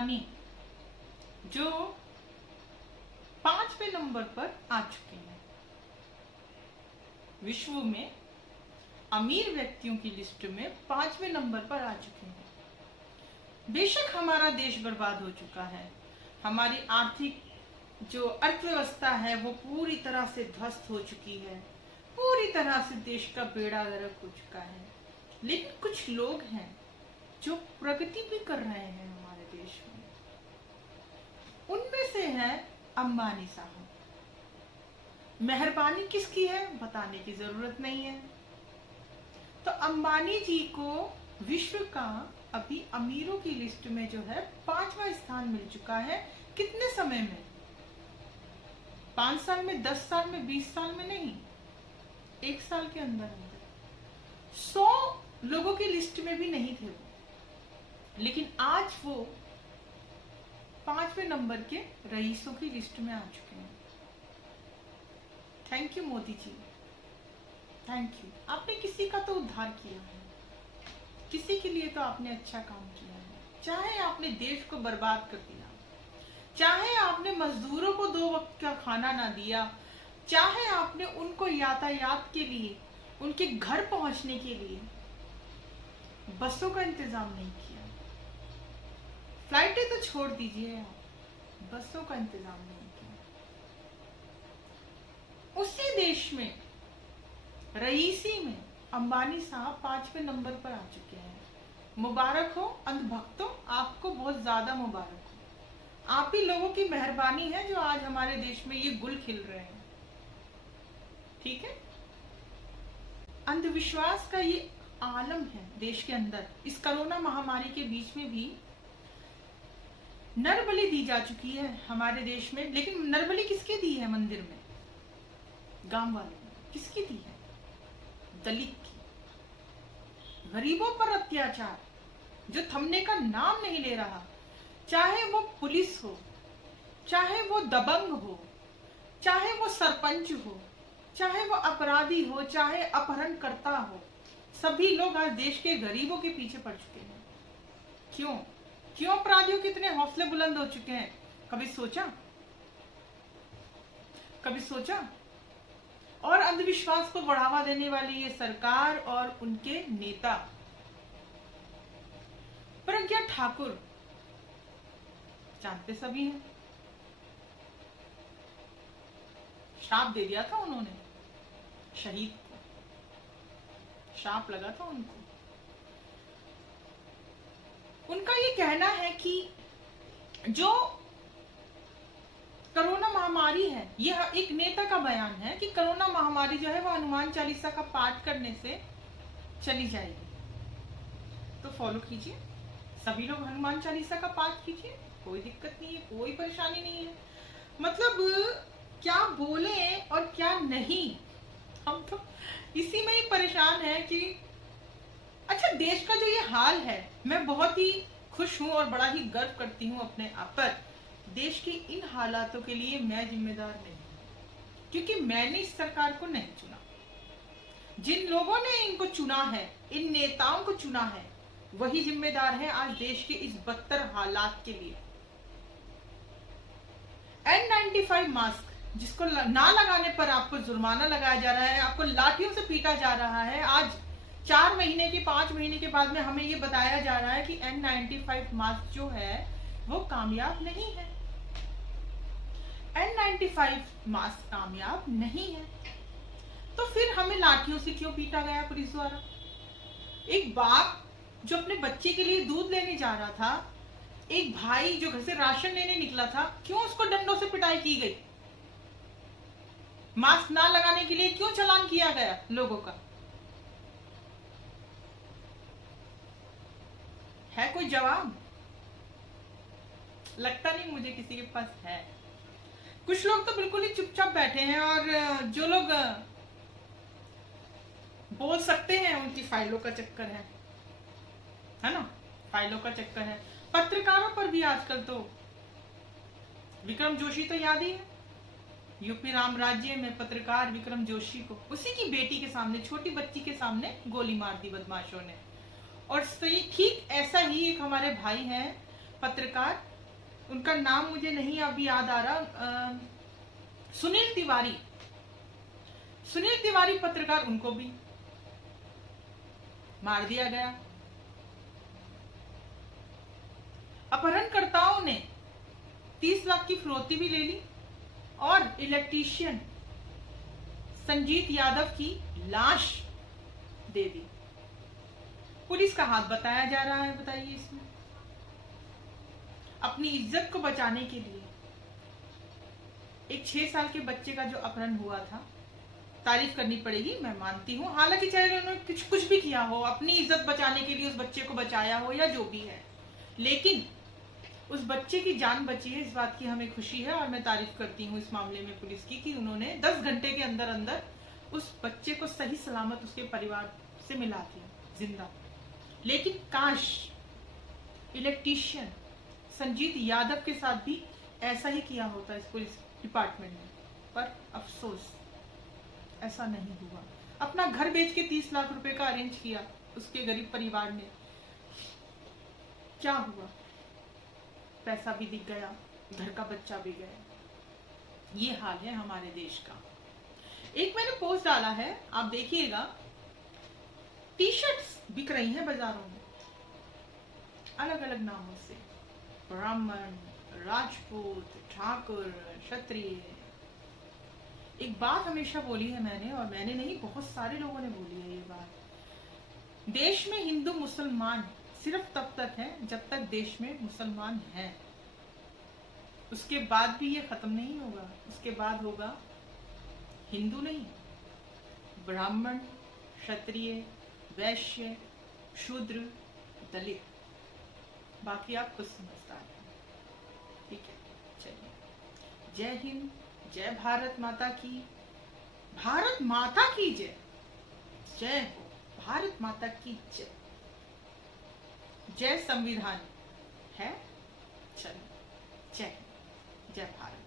अंबानी जो 5वें नंबर पर आ चुके हैं। विश्व में अमीर व्यक्तियों की लिस्ट में 5वें नंबर पर आ चुके हैं। बेशक हमारा देश बर्बाद हो चुका है, हमारी आर्थिक जो अर्थव्यवस्था है वो पूरी तरह से ध्वस्त हो चुकी है, पूरी तरह से देश का बेड़ा गर्क हो चुका है। लेकिन कुछ लोग हैं जो प्रगति भी कर रहे हैं हमारे देश में। उनमें से है अंबानी साहब। मेहरबानी किसकी है बताने की जरूरत नहीं है। तो अंबानी जी को विश्व का अभी अमीरों की लिस्ट में जो है 5वां स्थान मिल चुका है। कितने समय में? 5 साल में, 10 साल में, 20 साल में नहीं, 1 साल के अंदर अंदर 100 लोगों की लिस्ट में भी नहीं थे वो, लेकिन आज वो 5वें नंबर के रईसों की लिस्ट में आ चुके हैं। Thank you Modi ji, thank you. आपने किसी का तो उद्धार किया है, किसी के लिए तो आपने अच्छा काम किया है। चाहे आपने देश को बर्बाद कर दिया, चाहे आपने मजदूरों को 2 वक्त का खाना ना दिया, चाहे आपने उनको यातायात के लिए, उनके घर पहुंचने के लिए बसों का इंतजाम नहीं किया। फ्लाइटें तो छोड़ दीजिए, आप बसों का इंतजाम नहीं किया। उसी देश में रईसी में अंबानी साहब 5वें नंबर पर आ चुके हैं। मुबारक हो अंधभक्तों, आपको बहुत ज्यादा मुबारक हो। आप ही लोगों की मेहरबानी है जो आज हमारे देश में ये गुल खिल रहे हैं। ठीक है, अंधविश्वास का ये आलम है देश के अंदर। इस कोरोना महामारी के बीच में भी नरबलि दी जा चुकी है हमारे देश में। लेकिन नरबलि किसकी दी है? मंदिर में, गांव वालों ने। किसकी दी है? दलित की। गरीबों पर अत्याचार जो थमने का नाम नहीं ले रहा, चाहे वो पुलिस हो, चाहे वो दबंग हो, चाहे वो सरपंच हो, चाहे वो अपराधी हो, चाहे अपहरणकर्ता हो, सभी लोग आज देश के गरीबों के पीछे पड़ चुके हैं। क्यों क्यों अपराधियों के इतने हौसले बुलंद हो चुके हैं? कभी सोचा? कभी सोचा? और अंधविश्वास को बढ़ावा देने वाली ये सरकार और उनके नेता प्रज्ञा ठाकुर, जानते सभी हैं, श्राप दे दिया था उन्होंने शहीद को, श्राप लगा था उनको। उनका ये कहना है कि जो कोरोना महामारी है, यह एक नेता का बयान है कि कोरोना महामारी जो है वो हनुमान चालीसा का पाठ करने से चली जाएगी। तो फॉलो कीजिए, सभी लोग हनुमान चालीसा का पाठ कीजिए, कोई दिक्कत नहीं है, कोई परेशानी नहीं है। मतलब क्या बोले और क्या नहीं, हम तो इसी में ही परेशान है कि अच्छा, देश का जो ये हाल है, मैं बहुत ही खुश हूं और बड़ा ही गर्व करती हूं अपने आप पर। देश की इन हालातों के लिए मैं जिम्मेदार नहीं, क्योंकि मैंने इस सरकार को नहीं चुना। जिन लोगों ने इनको चुना है, इन नेताओं को चुना है, वही जिम्मेदार है आज देश के इस बदतर हालात के लिए। N95 मास्क जिसको ना लगाने पर आपको जुर्माना लगाया जा रहा है, आपको लाठियों से पीटा जा रहा है। आज 4 महीने के 5 महीने के बाद में हमें ये बताया जा रहा है कि N95 मास्क जो है वो कामयाब नहीं है। N95 मास्क कामयाब नहीं है, तो फिर हमें लाठियों से क्यों पीटा गया पुलिस द्वारा? एक बाप जो अपने बच्चे के लिए दूध लेने जा रहा था, एक भाई जो घर से राशन लेने निकला था, क्यों उसको डंडों से पिटाई की गई? मास्क ना लगाने के लिए क्यों चालान किया गया लोगों का? है कोई जवाब? लगता नहीं मुझे किसी के पास है। कुछ लोग तो बिल्कुल ही चुपचाप बैठे हैं, और जो लोग बोल सकते हैं उनकी फाइलों का चक्कर है ना, फाइलों का चक्कर है। पत्रकारों पर भी आजकल तो विक्रम जोशी तो याद ही है, यूपी राम राज्य में पत्रकार विक्रम जोशी को उसी की बेटी के सामने, छोटी बच्ची के सामने गोली मार दी बदमाशों ने। और सही ठीक ऐसा ही एक हमारे भाई हैं पत्रकार उनका नाम मुझे नहीं अभी याद आ रहा, सुनील तिवारी। सुनील तिवारी पत्रकार, उनको भी मार दिया गया। अपहरणकर्ताओं ने 30 लाख की फिरौती भी ले ली और इलेक्ट्रीशियन संजीत यादव की लाश दे दी। पुलिस का हाथ बताया जा रहा है। बताइए, इसमें अपनी इज्जत को बचाने के लिए एक 6 साल के बच्चे का जो अपहरण हुआ था, तारीफ करनी पड़ेगी, मैं मानती हूँ। हालांकि चाहे उन्होंने कुछ भी किया हो, अपनी इज्जत बचाने के लिए उस बच्चे को बचाया हो या जो भी है, लेकिन उस बच्चे की जान बची है, इस बात की हमें खुशी है। और मैं तारीफ करती हूँ इस मामले में पुलिस की कि उन्होंने 10 घंटे के अंदर अंदर उस बच्चे को सही सलामत उसके परिवार से मिला दिया जिंदा। लेकिन काश इलेक्ट्रीशियन संजीत यादव के साथ भी ऐसा ही किया होता इस पुलिस डिपार्टमेंट ने, पर अफसोस ऐसा नहीं हुआ। अपना घर बेच के 30 लाख रुपए का अरेंज किया उसके गरीब परिवार ने। क्या हुआ? पैसा भी दिख गया, घर का बच्चा भी गया। ये हाल है हमारे देश का। एक मैंने पोस्ट डाला है, आप देखिएगा, टी शर्ट्स बिक रही हैं बाजारों में अलग अलग नामों से, ब्राह्मण, राजपूत, ठाकुर, क्षत्रिय। एक बात हमेशा बोली है मैंने, और मैंने नहीं, बहुत सारे लोगों ने बोली है ये बात। देश में हिंदू मुसलमान सिर्फ तब तक है जब तक देश में मुसलमान हैं। उसके बाद भी ये खत्म नहीं होगा। उसके बाद होगा हिंदू नहीं, ब्राह्मण, क्षत्रिय, वैश्य, शूद्र, दलित। बाकी आप खुद समझदार हैं। ठीक है, चलिए, जय हिंद, जय भारत माता की। भारत माता की जय। जय हो, भारत माता की जय। जय संविधान है। चलिए, जय हिंद, जय भारत।